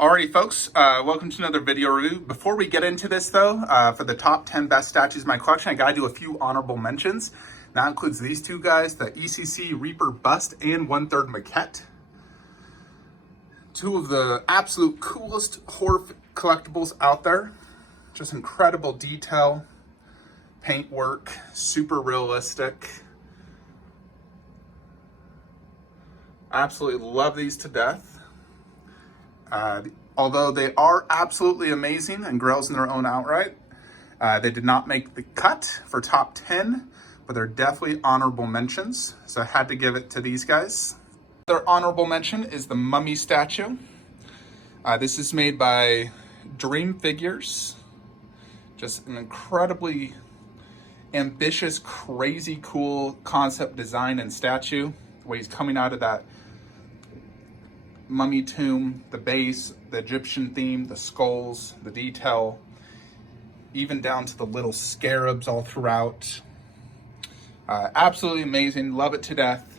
Alrighty folks, welcome to another video review. Before we get into this though, for the top 10 best statues in my collection, I gotta do a few honorable mentions. That includes these two guys, the ECC Reaper bust and 1/3 maquette. Two of the absolute coolest horror collectibles out there. Just incredible detail, paint work, super realistic. Absolutely love these to death. Although they are absolutely amazing and grails in their own outright, they did not make the cut for top 10, but they're definitely honorable mentions. So I had to give it to these guys. Their honorable mention is the mummy statue. This is made by Dream Figures. Just an incredibly ambitious, crazy cool concept design and statue. The way he's coming out of that mummy tomb, the base, the Egyptian theme, the skulls, the detail, even down to the little scarabs all throughout. Absolutely amazing, love it to death.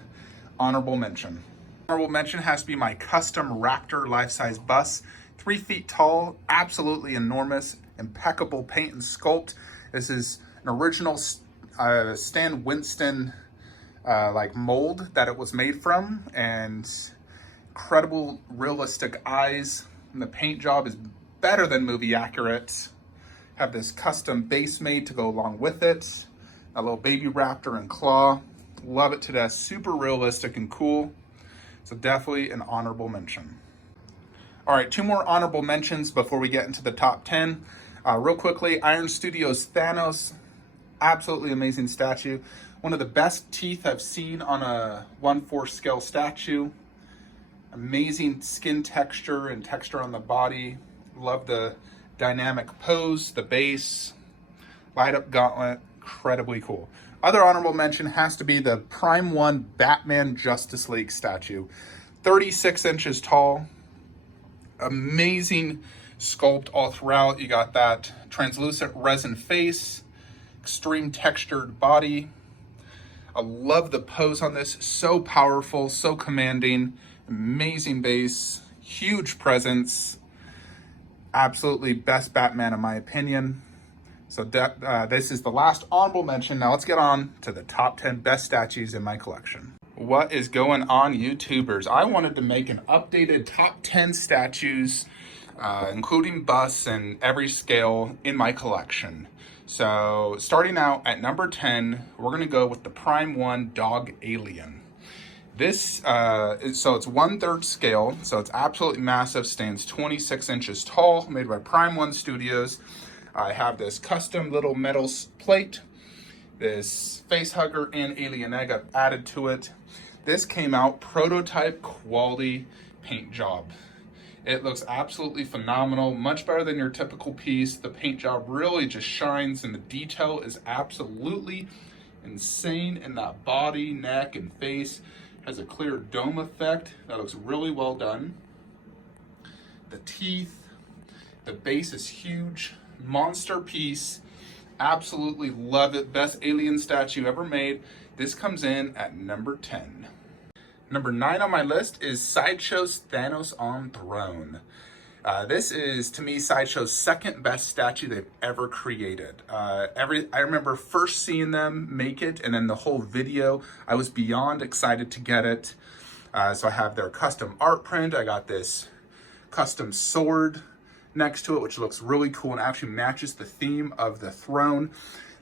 Honorable mention. Honorable mention has to be my custom Raptor life-size bust. 3 feet tall, absolutely enormous, impeccable paint and sculpt. This is an original Stan Winston like mold that it was made from, and incredible realistic eyes, and the paint job is better than movie accurate. Have this custom base made to go along with it. A little baby raptor and claw. Love it to death. Super realistic and cool. So definitely an honorable mention. All right, 2 more honorable mentions before we get into the top 10. Real quickly, Iron Studios Thanos. Absolutely amazing statue. One of the best teeth I've seen on a 1/4 scale statue. Amazing skin texture and texture on the body. Love the dynamic pose, the base, light up gauntlet, incredibly cool. Other honorable mention has to be the Prime 1 Batman Justice League statue. 36 inches tall. Amazing sculpt all throughout. You got that translucent resin face, extreme textured body. I love the pose on this. So powerful, so commanding. Amazing base, huge presence, absolutely best Batman in my opinion. So this is the last honorable mention. Now let's get on to the top 10 best statues in my collection. What is going on, YouTubers? I wanted to make an updated top 10 statues, including busts and every scale in my collection. So starting out at number 10, we're gonna go with the Prime 1 Dog Alien. This, so it's 1/3 scale, so it's absolutely massive, stands 26 inches tall, made by Prime 1 Studios. I have this custom little metal plate, this face hugger and alien egg I've added to it. This came out prototype quality paint job. It looks absolutely phenomenal, much better than your typical piece. The paint job really just shines and the detail is absolutely insane in that body, neck, and face. Has a clear dome effect that looks really well done. The teeth, the base is huge, monster piece. Absolutely love it. Best alien statue ever made. This comes in at number 10. Number 9 on my list is Sideshow's Thanos on Throne. This is, to me, Sideshow's second best statue they've ever created. I remember first seeing them make it, and then the whole video, I was beyond excited to get it. So I have their custom art print. I got this custom sword next to it, which looks really cool and actually matches the theme of the throne.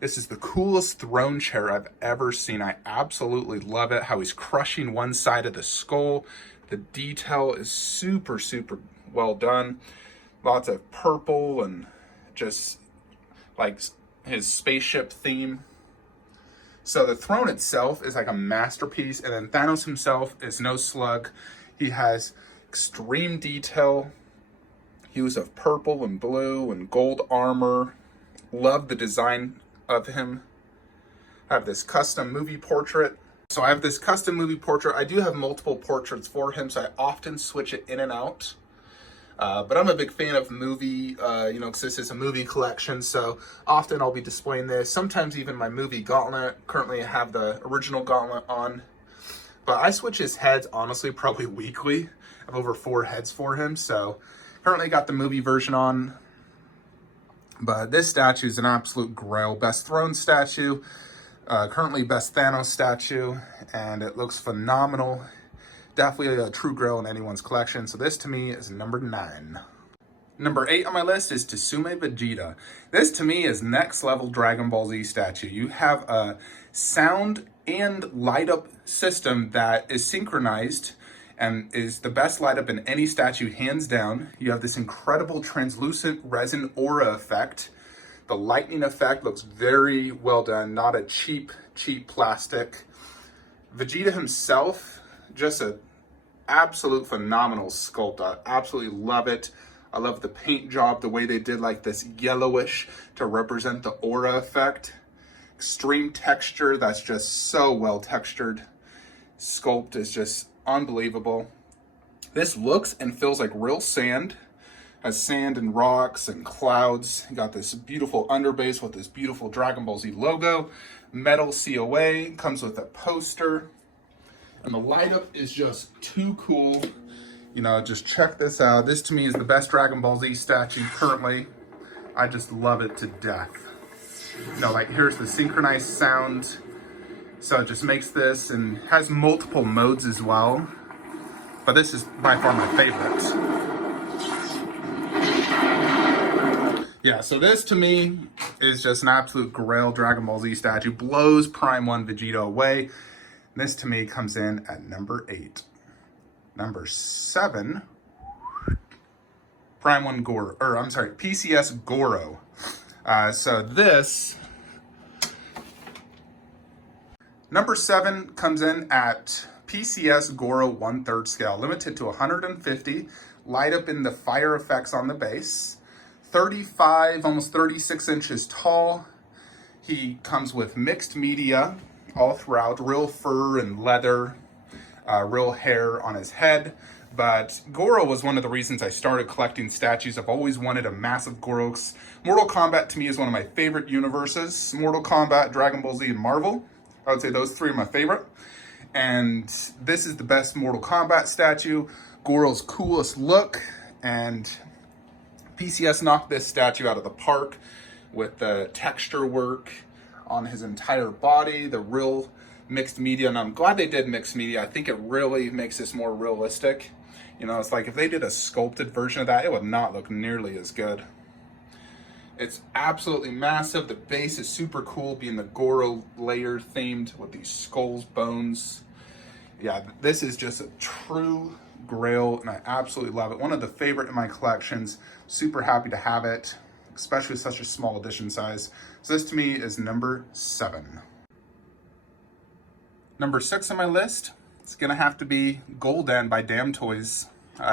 This is the coolest throne chair I've ever seen. I absolutely love it, how he's crushing one side of the skull. The detail is super, super well done. Lots of purple and just like his spaceship theme. So the throne itself is like a masterpiece, and then Thanos himself is no slug. He has extreme detail, hues of purple and blue and gold armor. Love the design of him. I have this custom movie portrait. So I have this custom movie portrait. I do have multiple portraits for him, so I often switch it in and out. But I'm a big fan of movie, because this is a movie collection, so often I'll be displaying this. Sometimes even my movie gauntlet. Currently I have the original gauntlet on. But I switch his heads, honestly, probably weekly. I have over 4 heads for him, so Currently got the movie version on, but this statue is an absolute grail. Best throne statue, currently best Thanos statue, and it looks phenomenal. Definitely a true grail in anyone's collection. So this to me is number 9. Number 8 on my list is Tsume Vegeta. This to me is next level Dragon Ball Z statue. You have a sound and light up system that is synchronized and is the best light up in any statue, hands down. You have this incredible translucent resin aura effect. The lightning effect looks very well done, not a cheap plastic. Vegeta himself, just an absolute phenomenal sculpt. I absolutely love it. I love the paint job, the way they did like this yellowish to represent the aura effect. Extreme texture, that's just so well textured. Sculpt is just unbelievable. This looks and feels like real sand. Has sand and rocks and clouds. You got this beautiful underbase with this beautiful Dragon Ball Z logo. Metal COA, comes with a poster. And the light up is just too cool. You know, just check this out. This to me is the best Dragon Ball Z statue currently. I just love it to death. You know, like here's the synchronized sound. So it just makes this, and has multiple modes as well. But this is by far my favorite. Yeah, so this to me is just an absolute grail Dragon Ball Z statue. Blows Prime 1 Vegeta away. This to me comes in at number 8. Number 7, Prime 1 Goro, or I'm sorry, PCS Goro. So this, number 7 comes in at PCS Goro 1/3 scale, limited to 150, light up in the fire effects on the base, 35, almost 36 inches tall. He comes with mixed media all throughout, real fur and leather. Real hair on his head. But Goro was one of the reasons I started collecting statues. I've always wanted a massive Goro. Mortal Kombat to me is one of my favorite universes. Mortal Kombat, Dragon Ball Z, and Marvel. I would say those 3 are my favorite. And this is the best Mortal Kombat statue. Goro's coolest look. And PCS knocked this statue out of the park with the texture work on his entire body. The real mixed media, and I'm glad they did mixed media. I think it really makes this more realistic. You know, it's like if they did a sculpted version of that, it would not look nearly as good. It's absolutely massive. The base is super cool, being the Goro layer themed with these skulls, bones. Yeah, this is just a true grail, and I absolutely love it. One of the favorite in my collections. Super happy to have it, especially such a small edition size. So this to me is number 7. Number 6 on my list, it's gonna have to be Golden by Damn Toys.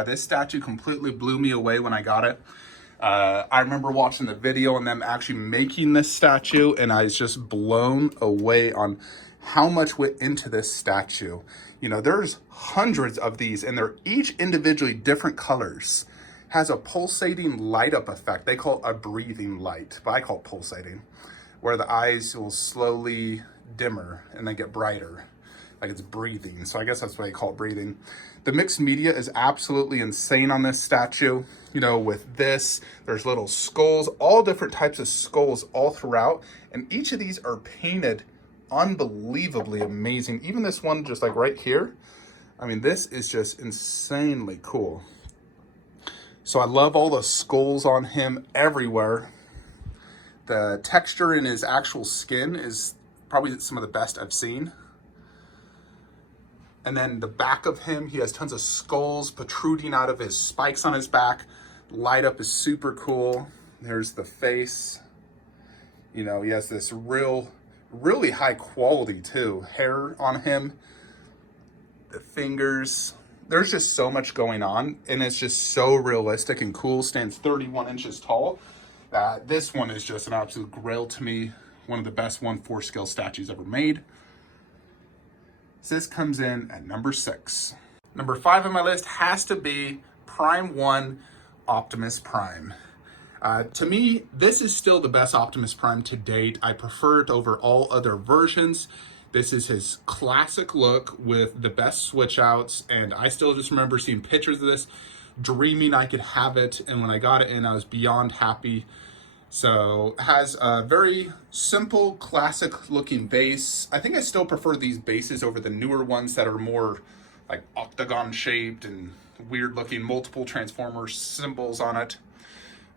This statue completely blew me away when I got it. I remember watching the video and them actually making this statue, and I was just blown away on how much went into this statue. You know, there's hundreds of these, and they're each individually different colors. Has a pulsating light up effect. They call it a breathing light, but I call it pulsating, where the eyes will slowly dimmer and then get brighter. Like it's breathing. So I guess that's why they call it breathing. The mixed media is absolutely insane on this statue. You know, with this, there's little skulls, all different types of skulls all throughout. And each of these are painted unbelievably amazing. Even this one, just like right here. I mean, this is just insanely cool. So I love all the skulls on him everywhere. The texture in his actual skin is probably some of the best I've seen. And then the back of him, he has tons of skulls protruding out of his spikes on his back. Light up is super cool. There's the face. You know, he has this really high quality too. Hair on him, the fingers. There's just so much going on, and it's just so realistic and cool. Stands 31 inches tall. This one is just an absolute grail to me. One of the best 1/4 scale statues ever made. This comes in at number 6. Number 5 on my list has to be Prime 1 Optimus Prime. To me, this is still the best Optimus Prime to date. I prefer it over all other versions. This is his classic look with the best switch outs, and I still just remember seeing pictures of this dreaming I could have it, and when I got it in, I was beyond happy. So it has a very simple, classic looking base. I think I still prefer these bases over the newer ones that are more like octagon shaped and weird looking, multiple Transformers symbols on it.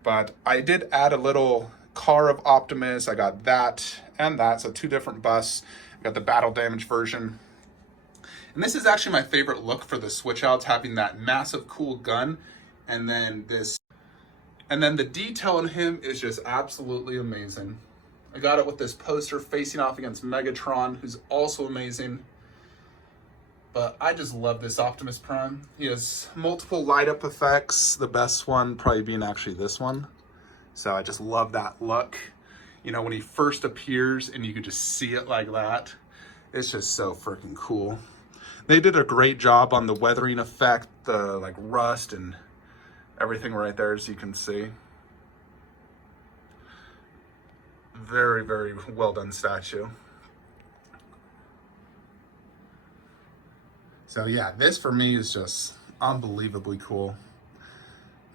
But I did add a little car of Optimus. I got that and that, so two different busts. I got the battle damage version. And this is actually my favorite look for the switch outs, having that massive cool gun and then this. And then the detail on him is just absolutely amazing. I got it with this poster facing off against Megatron, who's also amazing. But I just love this Optimus Prime. He has multiple light up effects. The best one probably being actually this one. So I just love that look. You know, when he first appears and you can just see it like that, it's just so freaking cool. They did a great job on the weathering effect, the like rust and everything right there, as you can see. Very, very well done statue. So yeah, this for me is just unbelievably cool.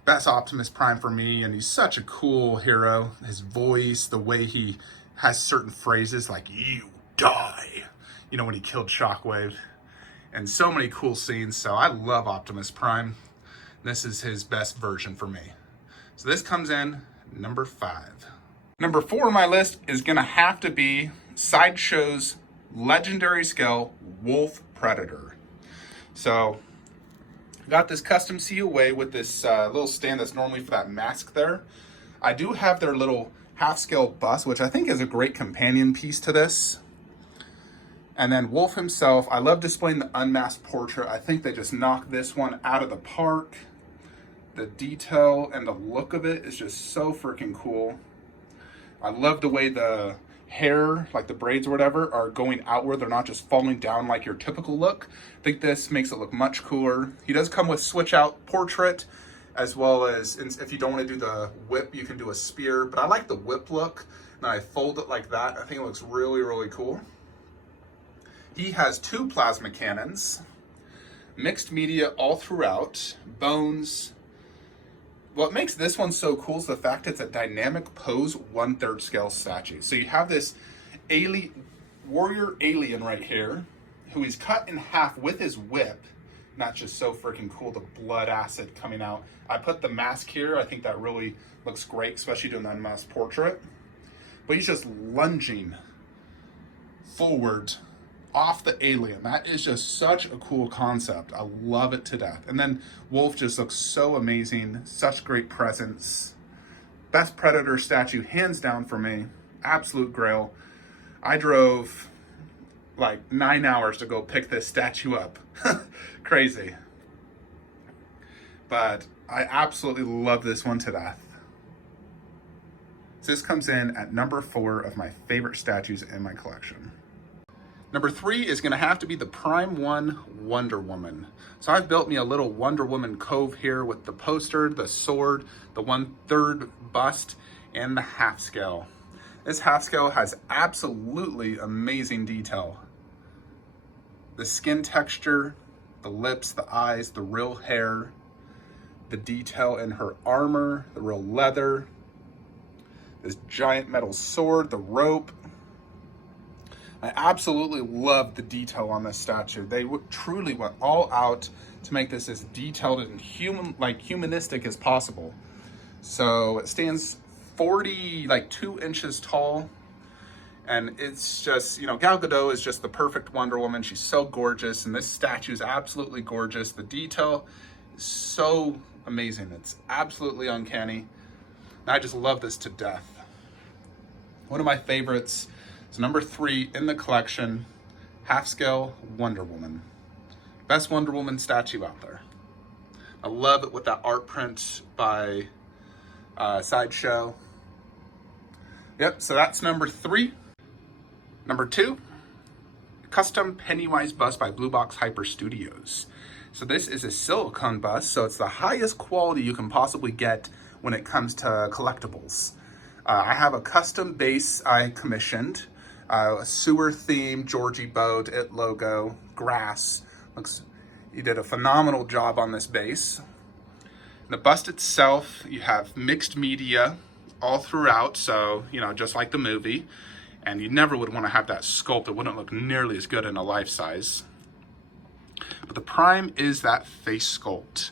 Best Optimus Prime for me, and he's such a cool hero. His voice, the way he has certain phrases like, "You die," you know, when he killed Shockwave. And so many cool scenes, so I love Optimus Prime. This is his best version for me. So this comes in number 5. Number 4 on my list is gonna have to be Sideshow's legendary scale Wolf Predator. So I got this custom COA with this little stand that's normally for that mask there. I do have their little half scale bust, which I think is a great companion piece to this. And then Wolf himself, I love displaying the unmasked portrait. I think they just knocked this one out of the park. The detail and the look of it is just so freaking cool. I love the way the hair, like the braids or whatever, are going outward. They're not just falling down like your typical look. I think this makes it look much cooler. He does come with switch out portrait, as well as if you don't want to do the whip, you can do a spear. But I like the whip look, and I fold it like that. I think it looks really, really cool. He has 2 plasma cannons, mixed media all throughout, bones. What makes this one so cool is the fact it's a dynamic pose 1/3 scale statue. So you have this warrior alien right here, who he's cut in half with his whip. And that's just so freaking cool, the blood acid coming out. I put the mask here. I think that really looks great, especially doing the unmasked portrait. But he's just lunging forward off the alien. That is just such a cool concept. I love it to death. And then Wolf just looks so amazing, such great presence. Best Predator statue, hands down for me. Absolute grail. I drove like 9 hours to go pick this statue up. Crazy. But I absolutely love this one to death. So this comes in at number 4 of my favorite statues in my collection. Number 3 is gonna have to be the Prime 1 Wonder Woman. So I've built me a little Wonder Woman cove here with the poster, the sword, the 1/3 bust, and the half scale. This half scale has absolutely amazing detail. The skin texture, the lips, the eyes, the real hair, the detail in her armor, the real leather, this giant metal sword, the rope. I absolutely love the detail on this statue. They truly went all out to make this as detailed and humanistic as possible. So it stands 2 inches tall, and it's just, you know, Gal Gadot is just the perfect Wonder Woman. She's so gorgeous, and this statue is absolutely gorgeous. The detail is so amazing. It's absolutely uncanny. And I just love this to death. One of my favorites. So number 3 in the collection, half scale Wonder Woman. Best Wonder Woman statue out there. I love it with that art print by Sideshow. Yep, so that's number 3. Number 2, custom Pennywise bust by Blue Box Hyper Studios. So this is a silicone bust, so it's the highest quality you can possibly get when it comes to collectibles. I have a custom base I commissioned. A sewer theme, Georgie boat, it logo, grass. You did a phenomenal job on this base. The bust itself, you have mixed media all throughout, so, you know, just like the movie. And you never would want to have that sculpt. It wouldn't look nearly as good in a life size. But the prime is that face sculpt.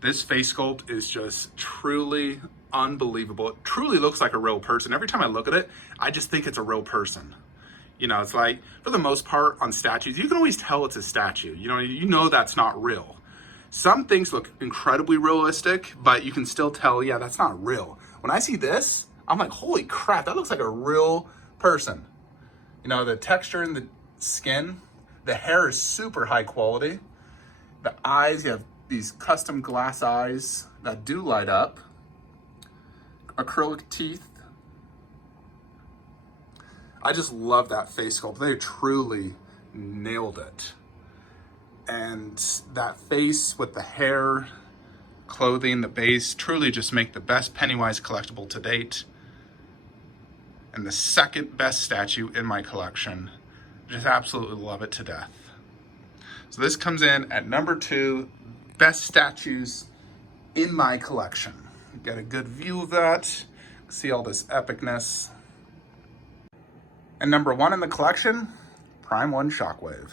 This face sculpt is just truly unbelievable. It truly looks like a real person. Every time I look at it, I just think it's a real person. You know, it's like, for the most part on statues, you can always tell it's a statue. You know that's not real. Some things look incredibly realistic, but you can still tell, yeah, that's not real. When I see this, I'm like, holy crap, that looks like a real person. You know, the texture in the skin, the hair is super high quality. The eyes, you have these custom glass eyes that do light up. Acrylic teeth. I just love that face sculpt. They truly nailed it. And that face with the hair, clothing, the base, truly just make the best Pennywise collectible to date. And the second best statue in my collection. Just absolutely love it to death. So this comes in at number 2, best statues in my collection. Get a good view of that. See all this epicness. And number 1 in the collection, Prime 1 Shockwave.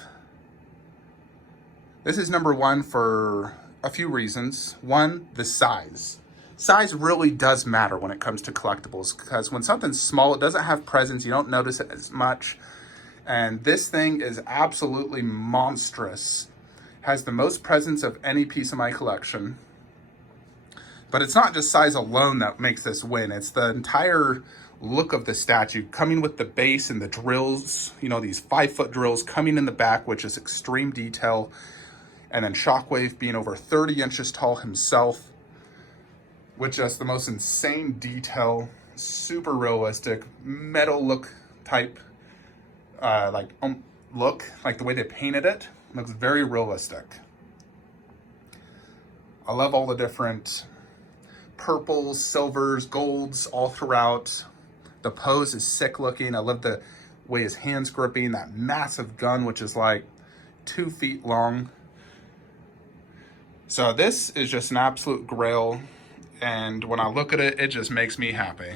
This is number 1 for a few reasons. 1, the size. Size really does matter when it comes to collectibles, because when something's small, it doesn't have presence, you don't notice it as much. And this thing is absolutely monstrous. Has the most presence of any piece of my collection. But it's not just size alone that makes this win. It's the entire look of the statue, coming with the base and the drills, you know, these 5-foot drills coming in the back, which is extreme detail. And then Shockwave being over 30 inches tall himself, with just the most insane detail, super realistic, metal look type, look, like the way they painted it, looks very realistic. I love all the different purples, silvers, golds all throughout. The pose is sick looking. I love the way his hand's gripping, that massive gun, which is like 2 feet long. So this is just an absolute grail. And when I look at it, it just makes me happy.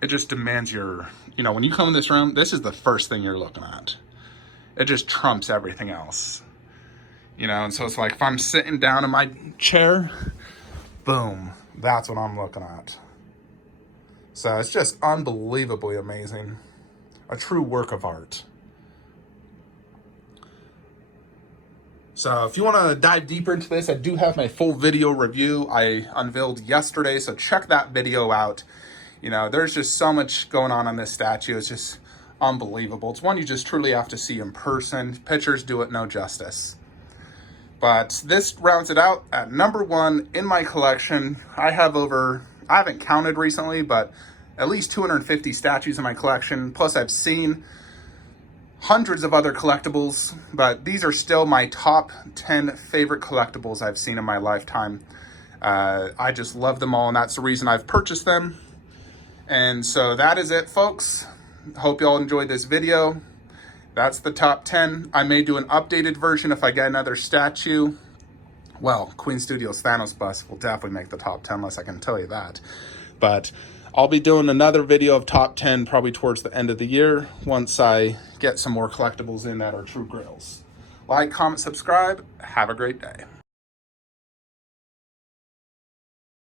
It just demands your, you know, when you come in this room, this is the first thing you're looking at. It just trumps everything else. You know, and so it's like if I'm sitting down in my chair, boom, that's what I'm looking at. So it's just unbelievably amazing. A true work of art. So if you want to dive deeper into this, I do have my full video review I unveiled yesterday, so check that video out. You know, there's just so much going on this statue. It's just unbelievable. It's one you just truly have to see in person. Pictures do it no justice. But this rounds it out at number 1 in my collection. I haven't counted recently, but at least 250 statues in my collection. Plus I've seen hundreds of other collectibles, but these are still my top 10 favorite collectibles I've seen in my lifetime. I just love them all, and that's the reason I've purchased them. And so that is it, folks. Hope you all enjoyed this video. That's the top 10. I may do an updated version if I get another statue. Well, Queen Studios Thanos bust will definitely make the top 10, unless I can tell you that. But I'll be doing another video of top 10 probably towards the end of the year, once I get some more collectibles in that are true grails. Like, comment, subscribe. Have a great day.